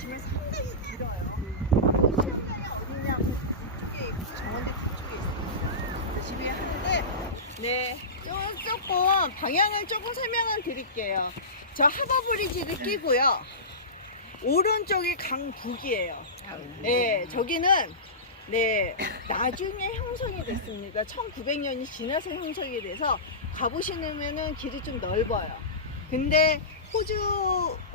보시면 상당히 길어요. 어디냐고 이쪽에 정원대 뒤쪽에 있습니다. 열심히 하는데 네, 좀 조금 방향을 조금 설명을 드릴게요. 저 하버브리지를 끼고요. 오른쪽이 강북이에요. 네, 저기는 네 나중에 형성이 됐습니다. 1900년이 지나서 형성이 돼서 가보시면은 길이 좀 넓어요. 근데 호주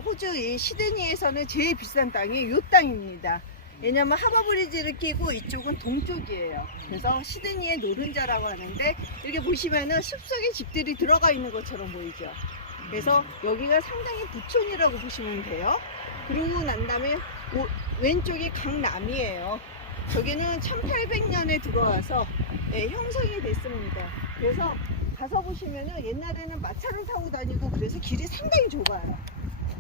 호주 이 시드니에서는 제일 비싼 땅이 이 땅입니다. 왜냐면 하버브리지를 끼고 이쪽은 동쪽이에요. 그래서 시드니의 노른자라고 하는데 이렇게 보시면은 숲속에 집들이 들어가 있는 것처럼 보이죠. 그래서 여기가 상당히 부촌이라고 보시면 돼요. 그러고 난 다음에 오- 왼쪽이 강남이에요. 저기는 1800년에 들어와서 예, 형성이 됐습니다. 그래서 가서 보시면은 옛날에는 마차를 타고 다니고 그래서 길이 상당히 좁아요.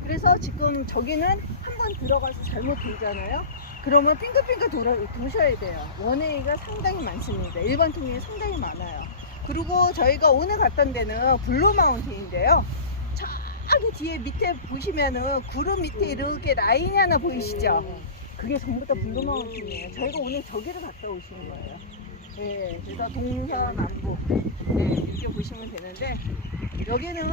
그래서 지금 저기는 한 번 들어가서 잘못 돌잖아요. 그러면 핑크핑크 돌아, 도셔야 돼요. 원웨이가 상당히 많습니다. 일반 통행이 상당히 많아요. 그리고 저희가 오늘 갔던 데는 블루 마운틴인데요. 저기 뒤에 밑에 보시면은 구름 밑에 이렇게 라인이 하나 보이시죠? 그게 전부 다 블루 마운틴이에요. 저희가 오늘 저기를 갔다 오신 거예요. 예, 그래서 동서남북 네, 이렇게 보시면 되는데 여기는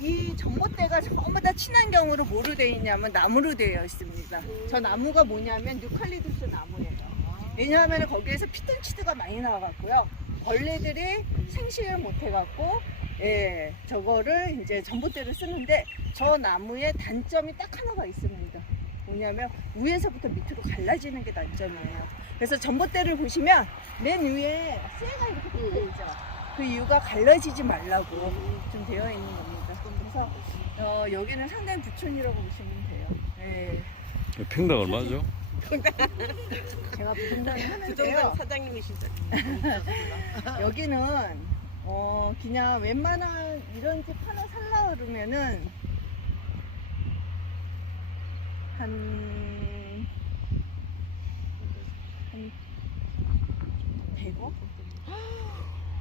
이 전봇대가 전부 다 친환경으로 뭐로 되어 있냐면 나무로 되어 있습니다. 저 나무가 뭐냐면 유칼리두스 나무예요. 왜냐하면 거기에서 피톤치드가 많이 나와갖고요. 벌레들이 생식을 못 해갖고 예, 저거를 이제 전봇대를 쓰는데 저 나무의 단점이 딱 하나가 있습니다. 뭐냐면 위에서부터 밑으로 갈라지는 게 단점이에요. 그래서 전봇대를 보시면 맨 위에 쇠가 이렇게 붙어 있죠. 그 이유가 갈라지지 말라고 좀 되어 있는 겁니다. 그래서 어, 여기는 상당히 부촌이라고 보시면 돼요. 예. 평당 얼마죠? 제가 부동산을 하는데요. 부동산 사장님이시죠? 여기는 어 그냥 웬만한 이런 집 하나 살라 그러면은 한, 한 100억?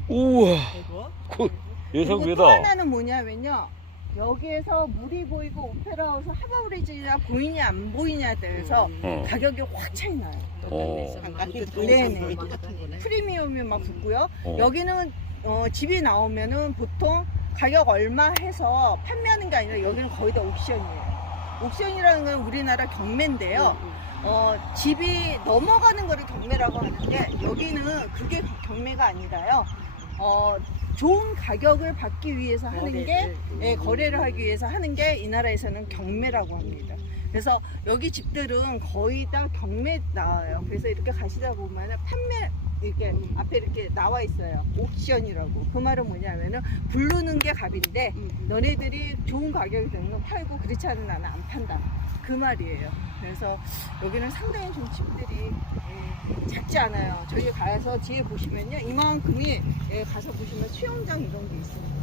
우와, 100억? 그 예상 그리고 또 외다. 하나는 뭐냐면요. 여기에서 물이 보이고 오페라하우스 하버브리지가 보이냐 안 보이냐에 대해서 어. 가격이 확 차이 나요. 어. 상당히 네네. 프리미엄이 막 붙고요. 어. 여기는 어, 집이 나오면은 보통 가격 얼마 해서 판매하는 게 아니라 여기는 거의 다 옵션이에요. 옵션이라는 건 우리나라 경매인데요. 어, 집이 넘어가는 거를 경매라고 하는데 여기는 그게 경매가 아니라요. 어, 좋은 가격을 받기 위해서 하는 게 예, 거래를 하기 위해서 하는 게 이 나라에서는 경매라고 합니다. 그래서 여기 집들은 거의 다 경매 나와요. 그래서 이렇게 가시다 보면 판매 이렇게 앞에 이렇게 나와 있어요. 옥션이라고. 그 말은 뭐냐면은 부르는 게 값인데 너네들이 좋은 가격이 건 팔고 그렇지 않은 나는 안 판다. 그 말이에요. 그래서 여기는 상당히 좀 집들이 예, 작지 않아요. 저희 가서 뒤에 보시면요. 이만큼이 예, 가서 보시면 수영장 이런 게 있습니다.